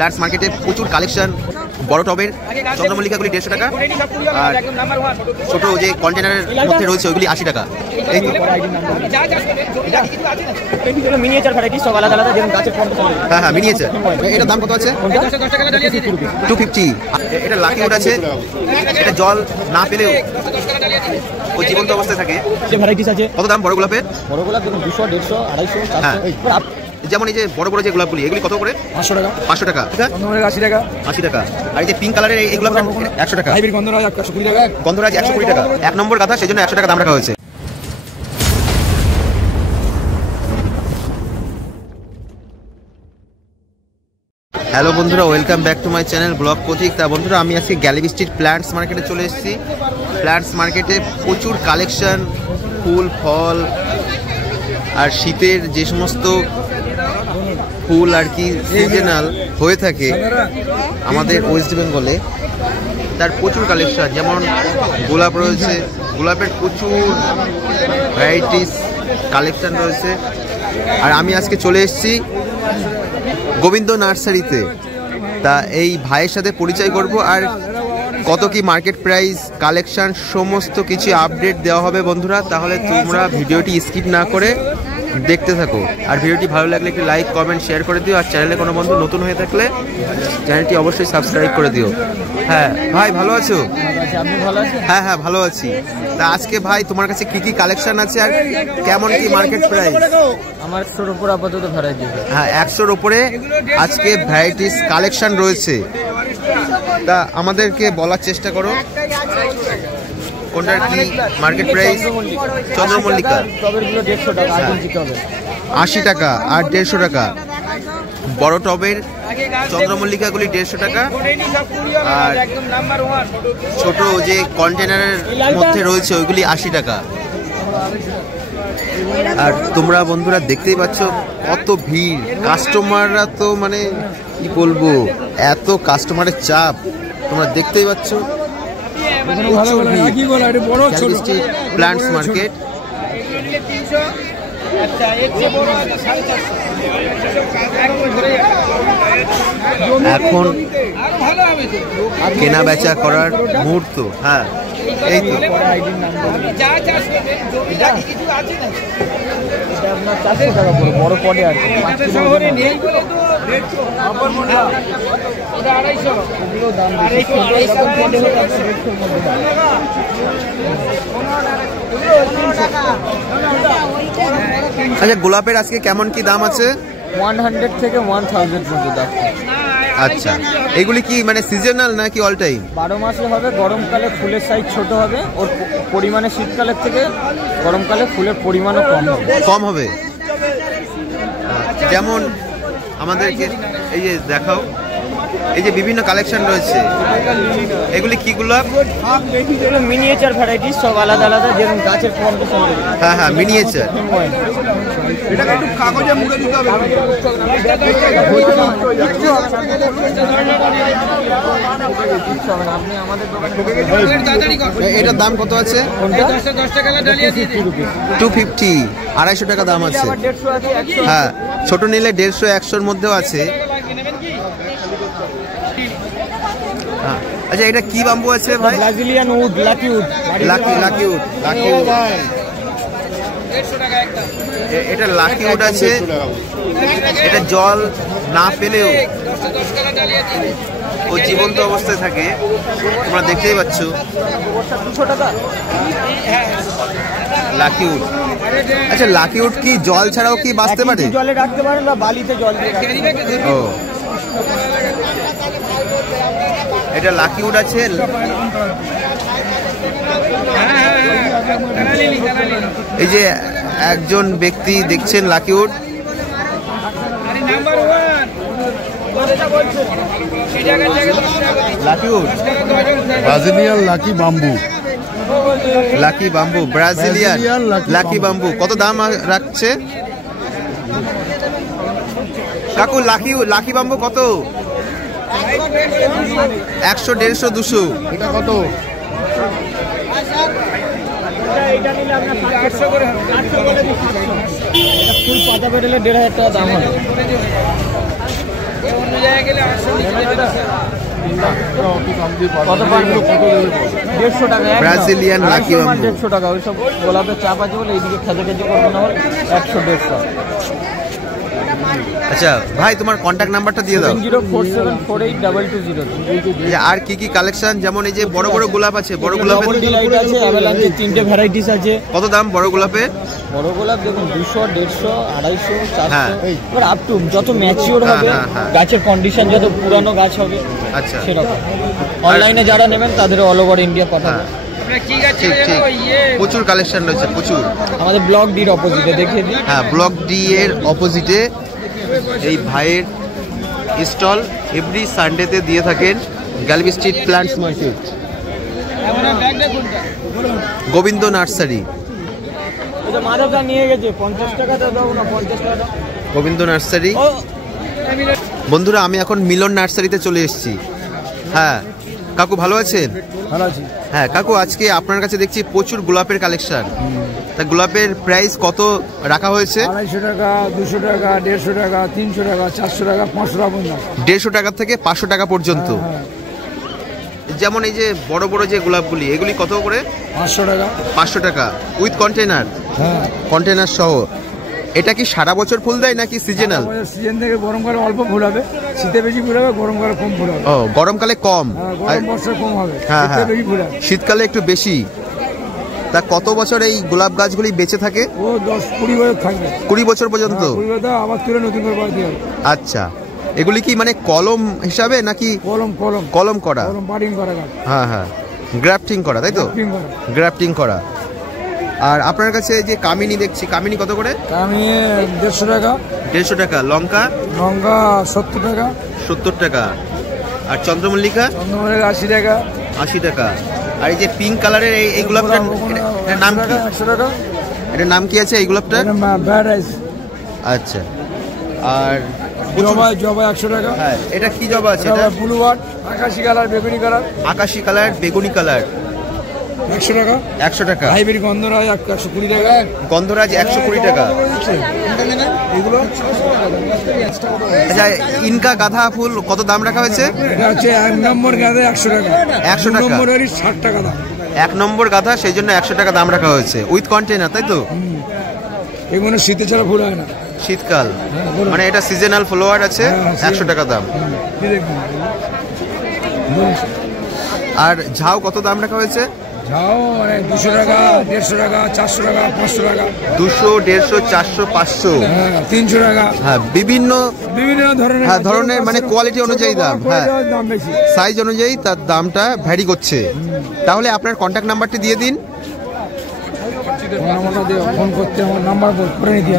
Plants মার্কেটে প্রচুর collection. বড় টবের চন্দ্রমল্লিকাগুলি 150 টাকা, আর ছোট যে কন্টেনারের মধ্যে রয়েছে ওইগুলি 80 টাকা। এই তো মিনিয়েচার ভ্যারাইটি সব আলাদা আলাদা, যেমন গাছের ফর্ম। হ্যাঁ হ্যাঁ মিনিয়েচার। এটার দাম কত আছে? 250। এটা লাকি উড আছে, এটা জল না পেলেও ওই জীবন্ত অবস্থায় থাকে। যে ভ্যারাইটিস আছে। কত দাম বড় গোলাপের? বড় গোলাপ দেখুন 200, 150, 250, 400। যেমন এই যে বড় বড় যে গোলাপগুলি এগুলি কত করে? 500 টাকা। 500 টাকা। 80 টাকা। 80 টাকা। আর এই যে পিঙ্ক কালারের এই গোলাপটা 100 টাকা। হাইব্রিড গন্ধরাজ 120 টাকা। গন্ধরাজ 120 টাকা। 1 নম্বর গাথা, সেজন্য 100 টাকা দাম রাখা হয়েছে। হ্যালো বন্ধুরা, welcome back to my channel blog পথিক। তা বন্ধুরা, আমি আজকে গ্যালারি স্ট্রিট প্ল্যান্টস মার্কেটে চলে এসেছি। প্ল্যান্টস মার্কেটে প্রচুর কালেকশন, ফুল ফল আর শীতের যে সমস্ত ফুল আর কি সিজনাল হয়ে থাকে আমাদের ওয়েস্ট বেঙ্গলে, তার প্রচুর কালেকশন। যেমন গোলাপ রয়েছে, গোলাপের প্রচুর ভ্যারাইটিস কালেকশন রয়েছে। আর আমি আজকে চলে এসেছি গোবিন্দ নার্সারিতে। তা এই ভাইয়ের সাথে পরিচয় করব, আর কত কি মার্কেট প্রাইস, কালেকশন সমস্ত কিছু আপডেট দেওয়া হবে বন্ধুরা। তাহলে তোমরা ভিডিওটি স্কিপ না করে দেখতে থাকো। আর ভিডিওটি ভালো লাগলে একটি লাইক, কমেন্ট, শেয়ার করে দিও। আর চ্যানেলে কোনো বন্ধু নতুন হয়ে থাকলে চ্যানেলটি অবশ্যই সাবস্ক্রাইব করে দিও। হ্যাঁ ভাই, ভালো আছো? আপনি ভালো আছেন? হ্যাঁ হ্যাঁ ভালো আছি। তা আজকে ভাই তোমার কাছে কি কি কালেকশন আছে আর কেমন কি মার্কেট প্রাইস? আমার 100-র উপর আপাতত ভ্যারাইটি। হ্যাঁ 100-র উপরে আজকে ভ্যারাইটিস কালেকশন রয়েছে। তা আমাদেরকে বলার চেষ্টা করো কোনটার কি মার্কেট প্রাইস। চন্দ্রমল্লিকা টবেরগুলো 150 টাকা, 8 ইঞ্চি টবে 80 টাকা আর 150 টাকা। বড় টবের চন্দ্রমল্লিকাগুলি 150 টাকা, আর ছোট যে কন্টেনারের মধ্যে রয়েছে ওইগুলি 80 টাকা। আর তোমরা বন্ধুরা দেখতেই পাচ্ছ কত ভিড়, কাস্টমাররা তো মানে কি বলবো, এত কাস্টমারের চাপ তোমরা দেখতেই পাচ্ছ। প্ল্যান্টস মার্কেট এখন কেনা বেচা করার মুহূর্ত। হ্যাঁ এই তো আপনার 400 টাকা পড়ে, বড় পটে আছে। আচ্ছা, গোলাপের আজকে কেমন কি দাম আছে? 100 থেকে 1000 পর্যন্ত দাম। আচ্ছা, এগুলি কি মানে সিজনাল নাকি অল টাইম? 12 মাসে হবে। গরমকালে ফুলের সাইজ ছোট হবে, ওর পরিমাণে শীতকালের থেকে গরমকালে ফুলের পরিমাণও কম হবে। যেমন আমাদেরকে এই যে দেখাও, এই যে বিভিন্ন কালেকশন রয়েছে, এগুলি কি গোলাপ? মিনিয়েচার ভ্যারাইটি সব আলাদা আলাদা, যেমন গাছের ফর্ম। হ্যাঁ হ্যাঁ মিনিয়েচার। এটাকে একটু কাগজে মুড়ে দিতে হবে। আপনি আমাদের দোকানে এটার দাম কত আছে? 250, 250 টাকা দাম আছে। হ্যাঁ, ছোট নিলে 150, 100-র মধ্যেও আছে। আচ্ছা, এটা কি বাম্বু আছে ভাই? Brazilian wood, lucky wood. Lucky wood. এটা লাকি উড আছে। এটা জল না পেলেও ও জীবন্ত অবস্থায় থাকে, তোমরা দেখতেই পাচ্ছ। 200 টাকা লাকি উড। আচ্ছা, লাকি উড কি জল ছাড়াও কি বাঁচতে পারে? জলে রাখতে পারেন বা বালিতে জল দিয়ে রাখতে পারেন। ও, এটা লাকি উড আছে। এই যে একজন ব্যক্তি দেখছেন lucky wood. Lucky would, Brazilian lucky bamboo. Brazilian lucky bamboo কত দাম রাখছে কাকু? লাকি বাম্বু কত? 100, 150, 200। এটা কত? ফুল পাতা বেরোলে 1500 টাকা দাম হবে। কত পারবে? 150 টাকা। ব্রাজিলিয়ান লাকি বাম্বু 150 টাকা। ওইসব গোলাপের চাপ আছে বলে এইদিকে খেজে খেজে করবো না বলে 100-150। আচ্ছা ভাই, তোমার কন্ট্যাক্ট নাম্বারটা দিয়ে দাও। 7047482202। আর কি কি কালেকশন, যেমন এই যে বড় বড় গোলাপ আছে, বড় গোলাপের ডিলাইট আছে, অ্যাভেলাঞ্চের 3টে ভ্যারাইটিস আছে। কত দাম বড় গোলাপের? বড় গোলাপ দেখুন 200, 150, 250, 400, হ্যাঁ। এবার আপ টু যত ম্যাচিওর হবে, হ্যাঁ। গাছের কন্ডিশন যত পুরানো গাছ হবে আচ্ছা, সেরকম। অনলাইনে যারা নেবেন তাদের অল ওভার ইন্ডিয়া পাঠাবো। ঠিক ঠিক, প্রচুর কালেকশন রয়েছে, প্রচুর। আমাদের ব্লক ডির অপোজিটে দেখিয়ে দিই। হ্যাঁ, ব্লক ডি এর অপোজিটে এই ভাইয়ের স্টল এভরি সানডেতে দিয়ে থাকেন, gallery street plants market, Gobinda nursery. এটা মাদাটা নিয়ে গেছে 50 টাকা দাও না, 50 টাকা। গোবিন্দ নার্সারি। বন্ধুরা, আমি এখন মিলন নার্সারিতে চলে এসেছি। হ্যাঁ কাকু, ভালো আছেন? ভালো আছি। হ্যাঁ কাকু, আজকে আপনার কাছে দেখছি প্রচুর গোলাপের কালেকশন। তা গোলাপের প্রাইস কত রাখা হয়েছে? 250 টাকা, 200 টাকা, 150 টাকা, 300 টাকা, 400 টাকা, 500 টাকা পর্যন্ত। 150 টাকা থেকে 500 টাকা পর্যন্ত। যেমন এই যে বড় বড় যে গোলাপগুলি, এগুলি কত করে? 500 টাকা। 500 টাকা উইথ কন্টেনার? হ্যাঁ, কন্টেনার সহ। এটা কি সারা বছর ফুল দেয় নাকি সিজনাল? সিজন থেকে গরমকালে অল্প ফুল হবে, শীতে বেশি ফুল হবে, গরমকালে কম ফুল হবে। ও, গরমকালে কম, গরম বর্ষায় কম হবে, হ্যাঁ, শীতে হ্যাঁ। বেশি ফুল হবে। শীতকালে একটু বেশি। তা কত বছর এই গোলাপ গাছগুলি বেঁচে থাকে? ও 10-20 বছর থাকবে। 20 বছর পর্যন্ত? 20 বছর আবার তুলে নতুন করে বাড়ি হবে। আচ্ছা, এগুলি কি মানে কলম হিসাবে নাকি? কলম কলম কলম করা? কলম বাডিং করা গাছ, হ্যাঁ হ্যাঁ, গ্রাফটিং করা, তাই তো? গ্রাফটিং করা। গ্রাফটিং করা। আর আপনার কাছে যে কামিনী দেখছি, কামিনী কত করে? আমি 150 টাকা। 150 টাকা। লঙ্কা? লঙ্কা 70 টাকা। 70 টাকা। আর চন্দ্রমল্লিকা? চন্দ্রমল্লিকা 80 টাকা। 80 টাকা। আর এই যে পিঙ্ক কালারের এই গোলাপটার এটার নাম কি? 100 টাকা। এটার নাম কি আছে এই গোলাপটার? Bad rice. আচ্ছা। আর জবা 100 টাকা। হ্যাঁ, এটা কি জবা আছে? এটা ব্লু ওয়াট, আকাশি কালার, বেগুনি কালার। আকাশি কালার, বেগুনি কালার। 100 টাকা। 100 টাকা। হাইব্রিড গন্ধরাজ 120 টাকা। গন্ধরাজ 120 টাকা। এগুলো আচ্ছা, ইনকা গাঁদা ফুল কত দাম রাখা হয়েছে? এটা হচ্ছে 1 নম্বর গাঁদা 100 টাকা। 100 টাকা। 2 নম্বর হলি 60 টাকা দাম। 1 নম্বর গাঁদা, সেই জন্য 100 টাকা দাম রাখা হয়েছে উইথ কন্টেনার, তাই তো? এগুলো শীতে ছাড়া ফুল হয় না। শীতকাল, বলুন। মানে এটা সিজনাল ফ্লাওয়ার আছে। হ্যাঁ, 100 টাকা দাম। কি দেখুন। আর ঝাউ কত দাম রাখা হয়েছে? যাও মানে 200 টাকা, 150 টাকা, 400 টাকা, 500 টাকা। 200, 150, 400, 500। হ্যাঁ, 300 টাকা। হ্যাঁ, বিভিন্ন ধরনের। হ্যাঁ, ধরনের মানে কোয়ালিটি অনুযায়ী দাম। হ্যাঁ, দাম বেশি। সাইজ অনুযায়ী তার দামটা ভ্যারি করছে। তাহলে আপনার কন্ট্যাক্ট নাম্বারটি দিয়ে দিন। ফোন করতে আমার নাম্বার করে নিতে